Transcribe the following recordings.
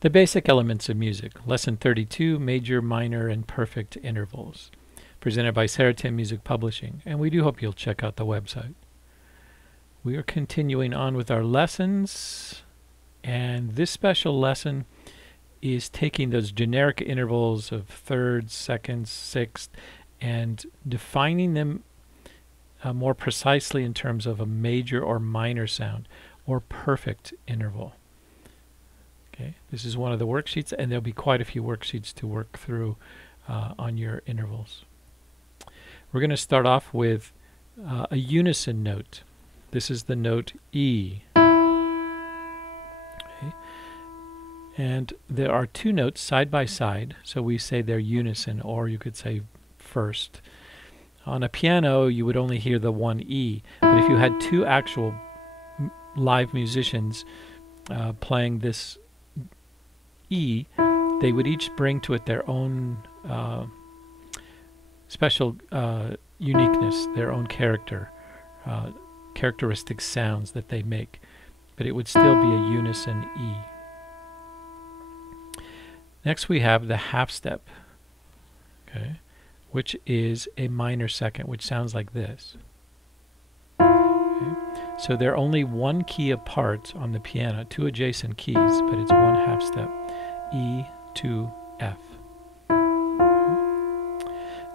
The basic elements of music, lesson 32, major, minor, and perfect intervals, presented by SARAHTIM Music Publishing, and we do hope you'll check out the website. We are continuing on with our lessons, and this special lesson is taking those generic intervals of thirds, seconds, sixths, and defining them more precisely in terms of a major or minor sound, or perfect interval. Okay, this is one of the worksheets, and there'll be quite a few worksheets to work through on your intervals. We're going to start off with a unison note. This is the note E. Okay. And there are two notes side by side, so we say they're unison, or you could say first. On a piano, you would only hear the one E, but if you had two actual live musicians playing this E, they would each bring to it their own special uniqueness, their own characteristic sounds that they make, but it would still be a unison E. Next we have the half step, okay, which is a minor second, which sounds like this. Okay. So they're only one key apart on the piano, two adjacent keys, but it's one half step. E to F.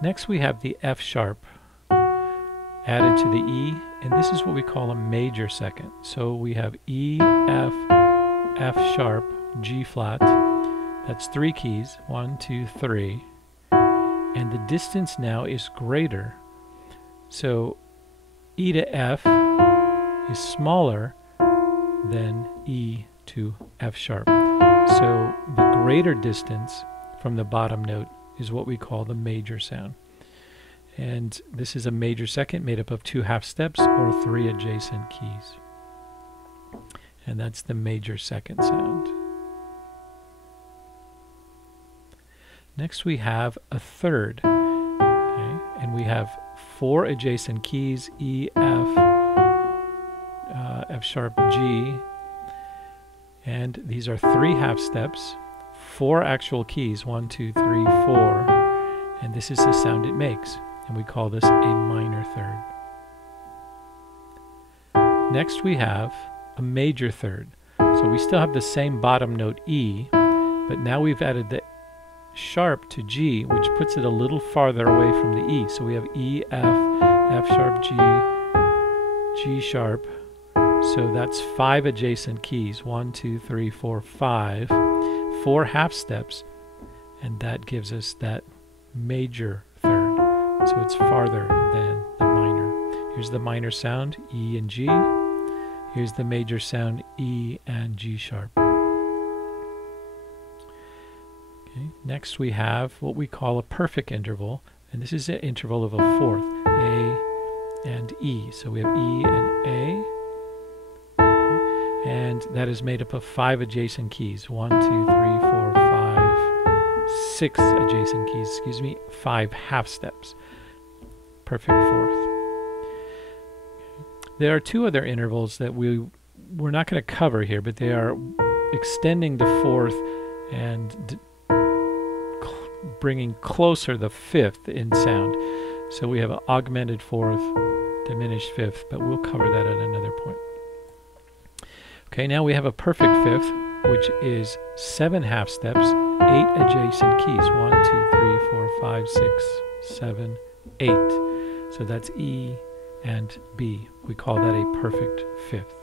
Next we have the F sharp added to the E, and this is what we call a major second. So we have E, F, F sharp, G flat. That's three keys, 1, 2, 3. And the distance now is greater. So E to F is smaller than E to F sharp. So the greater distance from the bottom note is what we call the major sound. And this is a major second made up of two half steps or three adjacent keys. And that's the major second sound. Next we have a third. Okay, and we have four adjacent keys, E, F, F sharp, G. And these are three half steps, four actual keys, 1, 2, 3, 4, and this is the sound it makes, and we call this a minor third. Next we have a major third. So we still have the same bottom note E, but now we've added the sharp to G, which puts it a little farther away from the E. So we have E, F, F sharp, G, G sharp. So that's five adjacent keys, 1, 2, 3, 4, 5, four half steps, and that gives us that major third. So it's farther than the minor. Here's the minor sound, E and G. Here's the major sound, E and G sharp. Okay. Next we have what we call a perfect interval, and this is an interval of a fourth, A and E. So we have E and A. And that is made up of five adjacent keys. 1, 2, 3, 4, 5, 6 adjacent keys, five half steps. Perfect fourth. Okay. There are two other intervals that we're not going to cover here, but they are extending the fourth and bringing closer the fifth in sound. So we have an augmented fourth, diminished fifth, but we'll cover that at another point. Okay, now we have a perfect fifth, which is 7 half steps, 8 adjacent keys, 1, 2, 3, 4, 5, 6, 7, 8. So that's E and B. We call that a perfect fifth.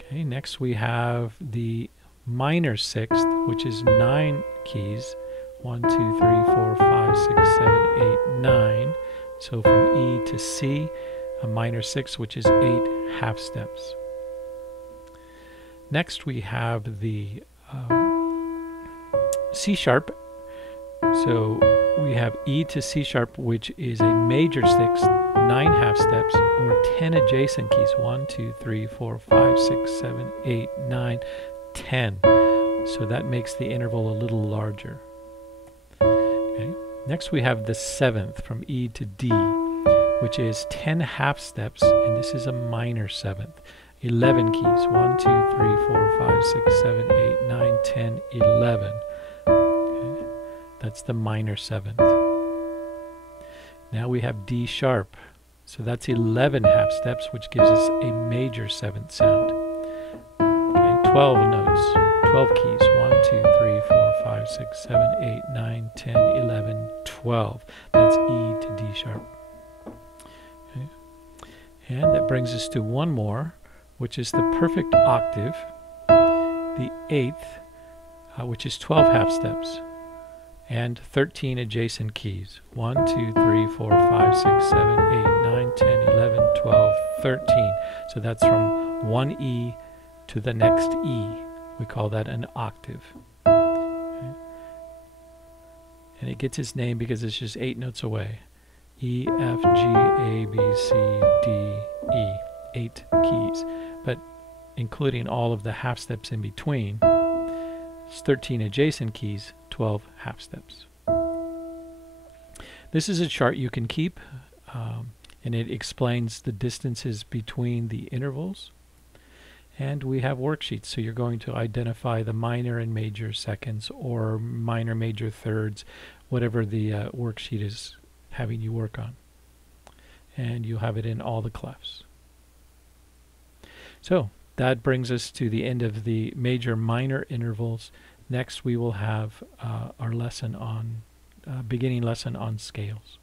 Okay, next we have the minor sixth, which is 9 keys, 1, 2, 3, 4, 5, 6, 7, 8, 9. So from E to C, a minor sixth, which is 8 half steps. Next we have the C sharp. So we have E to C sharp, which is a major sixth, 9 half steps, or 10 adjacent keys, 1, 2, 3, 4, 5, 6, 7, 8, 9, 10. So that makes the interval a little larger. Okay. Next we have the seventh from E to D, which is 10 half steps, and this is a minor seventh. 11 keys. 1, 2, 3, 4, 5, 6, 7, 8, 9, 10, 11. Okay. That's the minor seventh. Now we have D sharp. So that's 11 half steps, which gives us a major seventh sound. Okay, 12 notes, 12 keys. 1, 2, 3, 4, 5, 6, 7, 8, 9, 10, 11, 12. That's E to D sharp. Okay. And that brings us to one more, which is the perfect octave, the eighth, which is 12 half steps, and 13 adjacent keys. 1, 2, 3, 4, 5, 6, 7, 8, 9, 10, 11, 12, 13. So that's from one E to the next E. We call that an octave. Okay. And it gets its name because it's just 8 notes away. E, F, G, A, B, C, D, E. 8 keys. But including all of the half steps in between, it's 13 adjacent keys, 12 half steps. This is a chart you can keep, and it explains the distances between the intervals. And we have worksheets, so you're going to identify the minor and major seconds or minor major thirds, whatever the worksheet is having you work on. And you'll have it in all the clefs. So that brings us to the end of the major minor intervals. Next we will have our lesson on beginning lesson on scales.